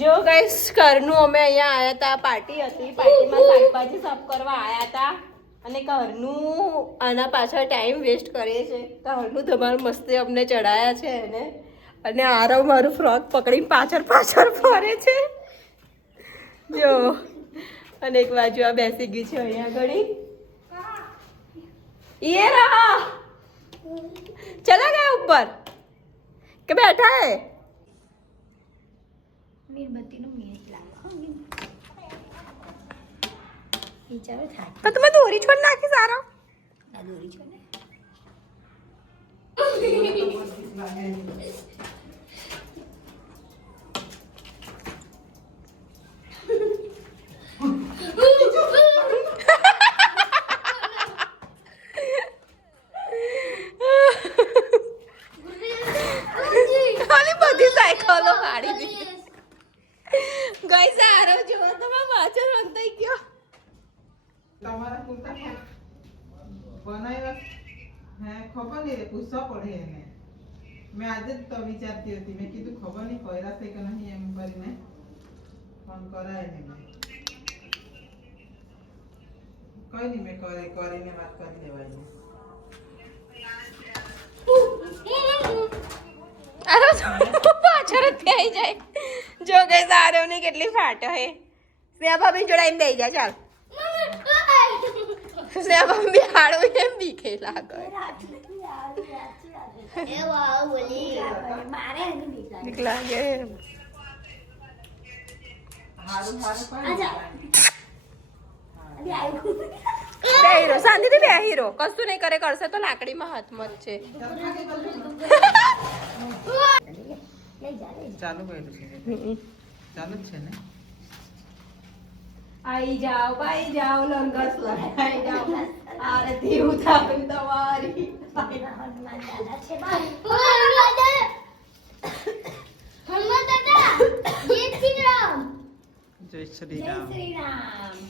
જો ગાઈસ ઘરનું અમે અહીંયા આયા હતા, પાર્ટી હતી, પાર્ટીમાં શાકભાજી સાફ કરવા આયા હતા અને ઘરનું આના પાછળ ટાઈમ વેસ્ટ કરીએ છે. ઘરનું ધમાલ મસ્તી અમને ચડાયા છે એને, અને આરવ મારું ફ્રોક પકડીને પાછળ પાછળ ફરે છે જો. અને એક બાજુ આ બેસી ગઈ છે અહીંયા ઘડી. ये रहा, चला गया ऊपर કે બેઠા હે? મીણબત્તીનો મેચ લાવો વિચારો થાય તો તમે દોરી છોડ નાખી સારો. આ દોરી છોડ ને તમારા કુર્તા બનાવ્યા હે ખબર નહીં રે પૂછવા પડે એને. મેં આજે જ તો વિચારતી હતી, મેં કીધું ખબર નહીં પહેરા છે કે નહીં એમ કરીને ફોન કરાય ને. કઈ નહીં મેં કરીને વાત કરી લેવાય. પાછળ જ થઈ જાય. જો ગઈ સારો ની કેટલી ફાટો હે. સ્નેહા ભાભી જોડાઈને દઈ જા ચાલ. સ્નેહા ભાભી હાડો એમ બીખે લાગે. બીક લાગે. હારું બેહીરો શાંતિથી બેહીરો, કશું નહીં કરે, કરશે તો લાકડીમાં હાથમાં જ છે. ચાલુ કર્યું છે, ચાલુ જ છે ને. આઈ જાઓ ભાઈ જાઓ, લંગર લગાઈ જાઓ, આરતી ઉતારું તમારી. જય શ્રી રામ.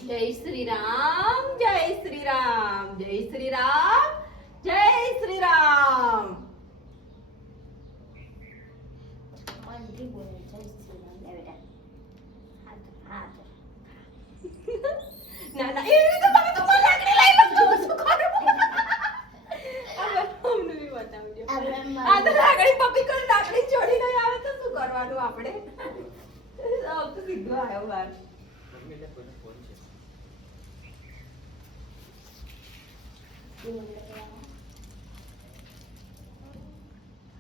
જય શ્રી રામ, જય શ્રી રામ, જય શ્રી રામ, જય શ્રી રામ. ના ના એ રીતે તમે તો મને લાકડી લઈ લો છો, શું કરું? અમને બી બતાવજો. આ તો લાકડી પપી કરી લાકડી છોડી નહીં આવે તો શું કરવાનું આપણે? તો સીધો આવ્યો બાર.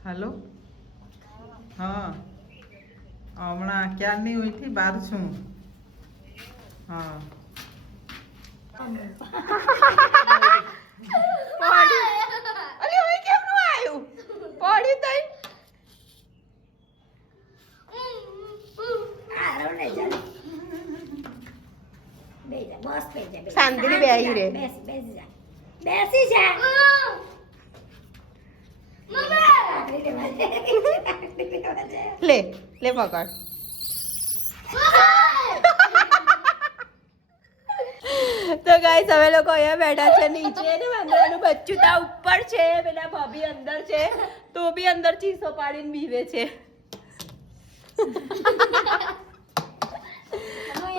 હેલો. હા હમણાં ક્યારની ઉઠી બહાર છું. હા અલી હવે કેમનું આવ્યું? પડ્યું તઈ શાંતિથી બેહી રે. બેસી જા. લે લે પકડ. તો ગાઈસ અમે લોકો અહીંયા બેઠા છે નીચે, ને વાંદરાનું બચ્ચું તા ઉપર છે, પેલા ભાભી અંદર છે, તો બી અંદર ચીસો પાડીને બીવે છે.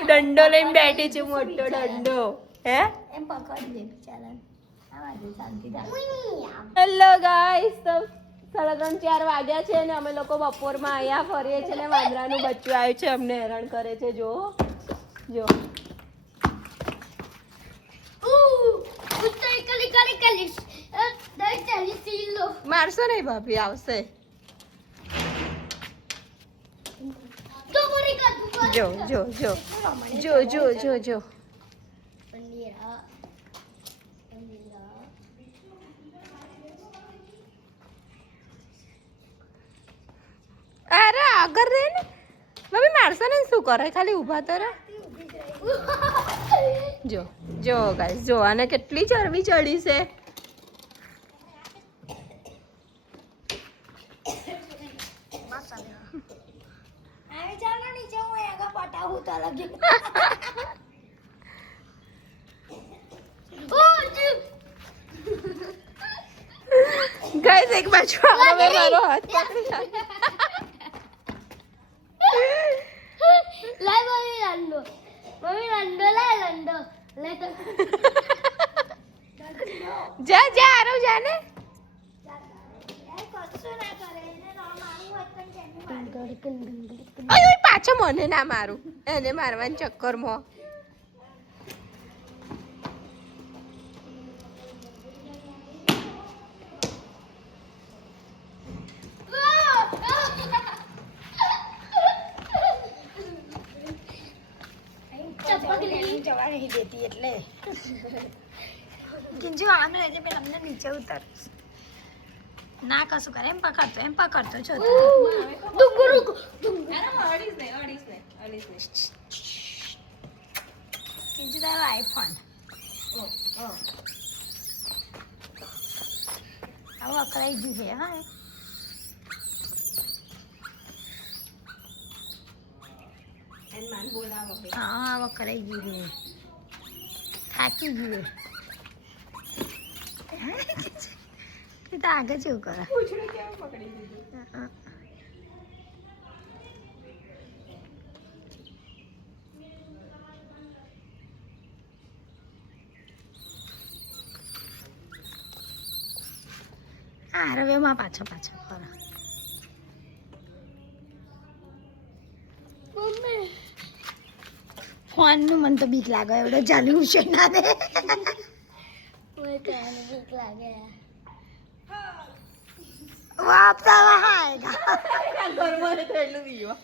દંડો લઈને બેઠી છે, મોટો દંડો. હે એમ પકડી દે બિચારાને. આવા શાંતિ રાખ. હેલો ગાઈસ, તો 3:30-4 વાગ્યા છે ને અમે લોકો બપોરમાં અહીંયા ફરીએ છીએ ને વાંદરાનું બચ્ચું આવ્યું છે, અમને હેરાન કરે છે. જો જો મારશો નહીં ભાભી, આવશે. જો જો જો જો જો જો જો અરે આગળ રે ને ભાભી, મારશો ને શું કરે, ખાલી ઊભા તો રહે. જો જો ગાઈસ, જો આને કેટલી ચરબી ચડી છે. આવી ચાલો નીચે, હું આગળ પટાવું તો લગી. ગાઈસ એક બાજુ આવો, મારો હાથ પકડી લાય મમ્મી લંડો લાય લંડો લે તો જા જા આરો જા ને કશું ના કરે એને ના મારું હોય તો કેમ ઓય ઓય પાછો મને ના મારું એને મારવાના ચક્કરમાં જવા નહીં દેતી એટલે કિંજુ આમ રહેજે પેલા અમને નીચે ઉતર ના કશું કરે એમ પકડતો છો કિંજુ તારો આઈફોન આવું અકળાઈ ગયું છે હા હા વકરાઈ ગયું છે થાકી ગયું એ તો આગળ જેવું કરે હા રવેમાં પાછો ફરો ફોન નું મને તો બીક લાગે એવડો ચાલુ છે ના દે બીક લાગે વાપતા હાય ઘરમાં તો એટલું દીવા